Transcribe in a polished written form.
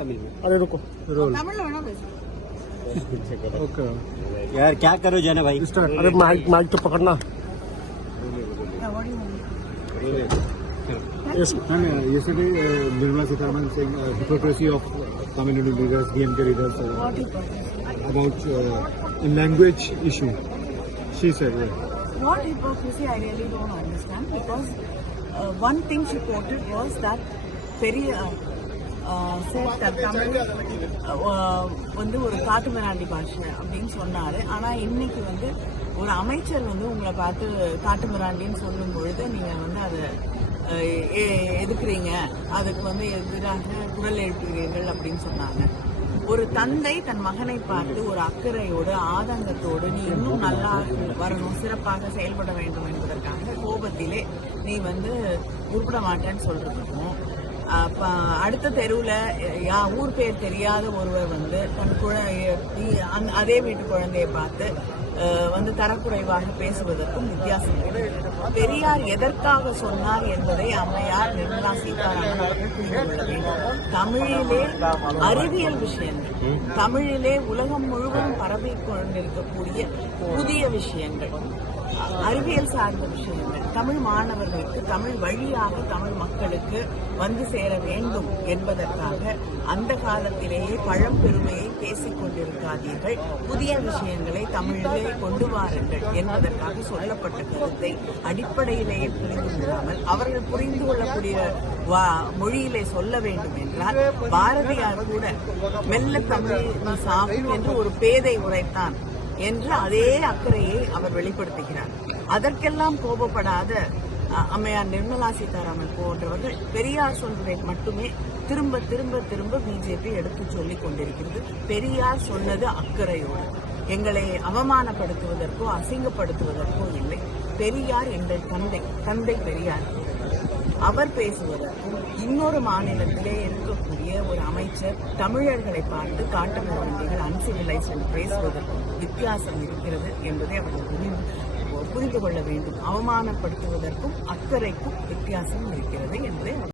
तमिल में। अरे रुको रोल तमिल में ना बेस ओके यार क्या करो जाना भाई। अरे माइक माइक तो पकड़ना Yes. Yesterday, Nirmala Sitharaman saying hypocrisy of Tamil Nadu leaders, DMK leaders, What hypocrisy? about a language issue. She said, What hypocrisy I really don't understand, because one thing she quoted was that said that Tamil வந்து ஒரு காட்டு மிராண்டி பாஷை அப்படின்னு சொன்னாரு. ஆனா இன்னைக்கு வந்து ஒரு அமைச்சர் வந்து உங்களை பார்த்து காட்டு மிராண்டின்னு சொல்லும் பொழுது நீங்க வந்து அதை எதுக்குறீங்க, அதுக்கு வந்து எதிராக குரல் எழுப்புகிறீர்கள் அப்படின்னு சொன்னாங்க. ஒரு தந்தை தன் மகனை பார்த்து ஒரு அக்கறையோடு ஆதங்கத்தோடு நீ இன்னும் நல்லா வரணும், சிறப்பாக செயல்பட வேண்டும் என்பதற்காக கோபத்திலே நீ வந்து உருப்பிட மாட்டேன்னு சொல்றதுக்கும், அடுத்த தெருவில் ஊர் பேர் தெரியாத ஒருவர் வந்து தன் அதே வீட்டு குழந்தையை பார்த்து வந்து தரக்குறைவாக பேசுவதற்கும் வித்தியாசம். பெரியார் எதற்காக சொன்னார் என்பதை அம்மையார் நிர்மலா சீதாராமன் அவர்கள் புரிந்து கொள்ள வேண்டும். தமிழிலே அறிவியல் விஷயங்கள், தமிழிலே உலகம் முழுவதும் பரவி கொண்டிருக்கக்கூடிய புதிய விஷயங்கள், அறிவியல் சார்ந்த விஷயங்கள் தமிழ் மாணவர்களுக்கு தமிழ் வழியாக தமிழ் மக்களுக்கு வந்து சேர வேண்டும் என்பதற்காக அந்த காலத்திலேயே பழம்பெருமையை பேசிக் கொண்டிருக்காதீர்கள், புதிய விஷயங்களை தமிழிலே கொண்டு வாருங்கள் என்பதற்காக சொல்லப்பட்ட கருத்தை அடிப்படையிலேயே புரிந்து கொள்ளாமல் அவர்கள் புரிந்து கொள்ளக்கூடிய மொழியிலே சொல்ல வேண்டும் என்றால் பாரதியார் கூட மெல்ல தமிழ் சாகும் என்று ஒரு பேதை உரைத்தான் என்று அதே அக்கறையை அவர் வெளிப்படுத்துகிறார். அதற்கெல்லாம் கோபப்படாத அம்மையார் நிர்மலா சீதாராமன் போன்றவர்கள் பெரியார் சொல்வதை மட்டுமே திரும்ப திரும்ப திரும்ப பிஜேபி எடுத்து சொல்லிக் கொண்டிருக்கிறது. பெரியார் சொன்னது அக்கறையோடு, எங்களை அவமானப்படுத்துவதற்கோ அசிங்கப்படுத்துவதற்கோ இல்லை. பெரியார் எங்கள் தந்தை பெரியார். அவர் பேசுவதற்கும் இன்னொரு மாநிலத்திலே இருக்கக்கூடிய ஒரு அமைச்சர் தமிழர்களை பார்த்து காட்டு மிராண்டிகள் அன்சிவிலைஸ் பேசுவதற்கும் வித்தியாசம் இருக்கிறது என்பதை அவர்கள் புரிந்து கொள்ள வேண்டும். அவமானப்படுத்துவதற்கும் அக்கறைக்கும் வித்தியாசம் இருக்கிறது என்பதை